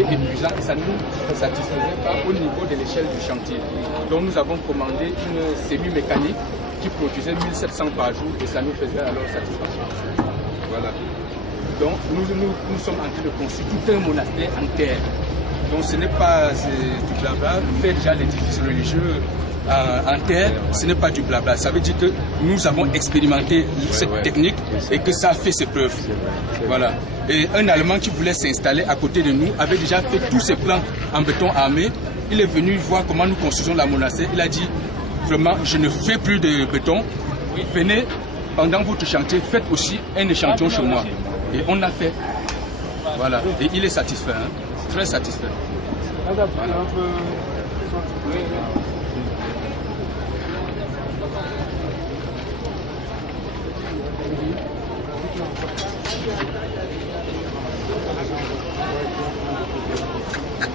était épuisant et ça ne nous satisfaisait pas au niveau de l'échelle du chantier. Donc nous avons commandé une semi-mécanique qui produisait 1700 par jour et ça nous faisait alors satisfaction. Voilà. Donc nous sommes en train de construire tout un monastère en terre. Donc ce n'est pas du blabla. Faire déjà l'édifice religieux en terre, ce n'est pas du blabla. Ça veut dire que nous avons expérimenté cette technique et que ça a fait ses preuves. Voilà. Et un Allemand qui voulait s'installer à côté de nous avait déjà fait tous ses plans en béton armé. Il est venu voir comment nous construisons la monastère. Il a dit, vraiment, je ne fais plus de béton. Venez, pendant votre chantier, faites aussi un échantillon chez moi. Et on l'a fait. Voilà. Et il est satisfait, hein? Très satisfait. Voilà.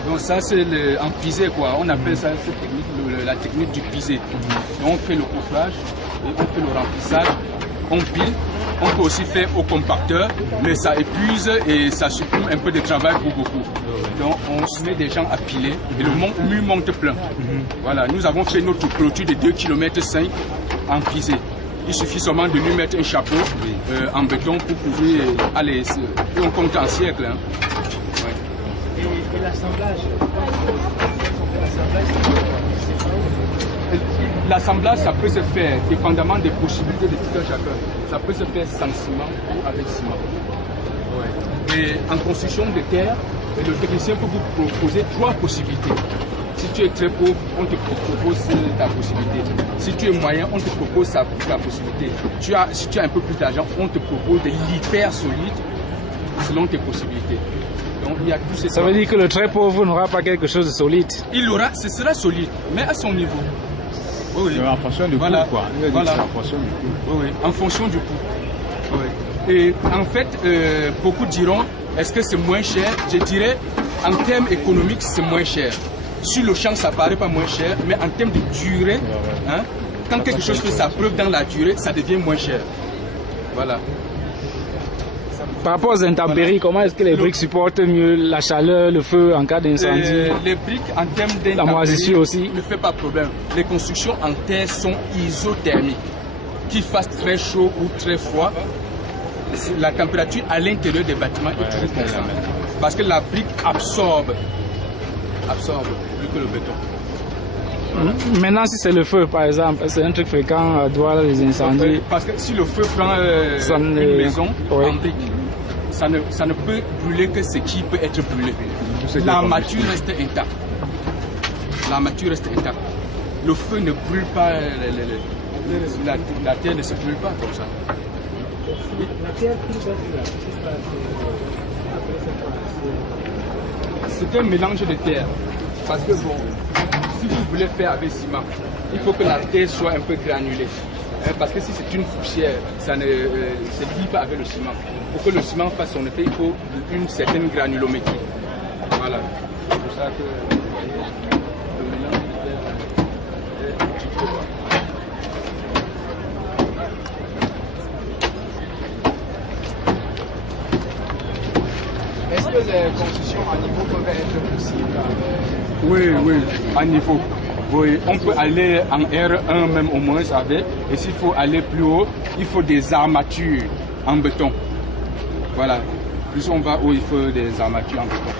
Donc ça c'est en pisé quoi, on appelle ça cette technique, la technique du pisé. Donc on fait le couplage, et on fait le remplissage, on pile, on peut aussi faire au compacteur, mais ça épuise et ça supprime un peu de travail pour beaucoup. Donc on se met des gens à piler et le mur monte plein. Voilà, nous avons fait notre clôture de 2,5 km en pisé. Il suffit seulement de lui mettre un chapeau en béton pour pouvoir aller, on compte en siècle. Hein. Et l'assemblage, l'assemblage, ça peut se faire, dépendamment des possibilités de tout un chacun. Ça peut se faire sans ciment ou avec ciment. Ouais. Et en construction de terre, le technicien peut vous proposer 3 possibilités. Si tu es très pauvre, on te propose ta possibilité. Si tu es moyen, on te propose ta possibilité. Si tu as un peu plus d'argent, on te propose des l'hyper solide selon tes possibilités. Donc, il y a tous ces ça veut dire que le très pauvre n'aura pas quelque chose de solide. Ce sera solide, mais à son niveau. Oui, oui. En fonction du coût, quoi. Voilà. En fonction du coût. Oui, oui. En fonction du coût. Oui. Et en fait, beaucoup diront, est-ce que c'est moins cher? Je dirais, en termes économiques, c'est moins cher. Sur le champ, ça paraît pas moins cher, mais en termes de durée, hein, quand quelque chose fait sa preuve dans la durée, ça devient moins cher. Voilà. Par rapport aux intempéries, comment est-ce que les briques supportent mieux la chaleur, le feu en cas d'incendie? Les briques, en termes d'intempéries, la moisissure aussi, ne fait pas problème. Les constructions en terre sont isothermiques. Qu'il fasse très chaud ou très froid, la température à l'intérieur des bâtiments est toujours constante. Parce que la brique absorbe plus que le béton. Voilà. Maintenant, si c'est le feu, par exemple, c'est un truc fréquent à Douala, les incendies. Parce que si le feu prend une maison en brique, ça ne peut brûler que ce qui peut être brûlé. L'armature reste intacte. L'armature reste intacte. Le feu ne brûle pas, la terre ne se brûle pas comme ça. La terre c'est un mélange de terre. Parce que bon, si vous voulez faire avec ciment, il faut que la terre soit un peu granulée. Parce que si c'est une poussière, ça ne se lie pas avec le ciment. Pour que le ciment fasse son effet, il faut une certaine granulométrie. Voilà. C'est pour ça que le mélange de terre est un petit peu. Est-ce que les constructions à niveau peuvent être possibles? Oui, oui, à niveau. Oui, on peut aller en R1 même au moins avec. Et s'il faut aller plus haut, il faut des armatures en béton. Voilà. Plus on va haut, il faut des armatures en béton.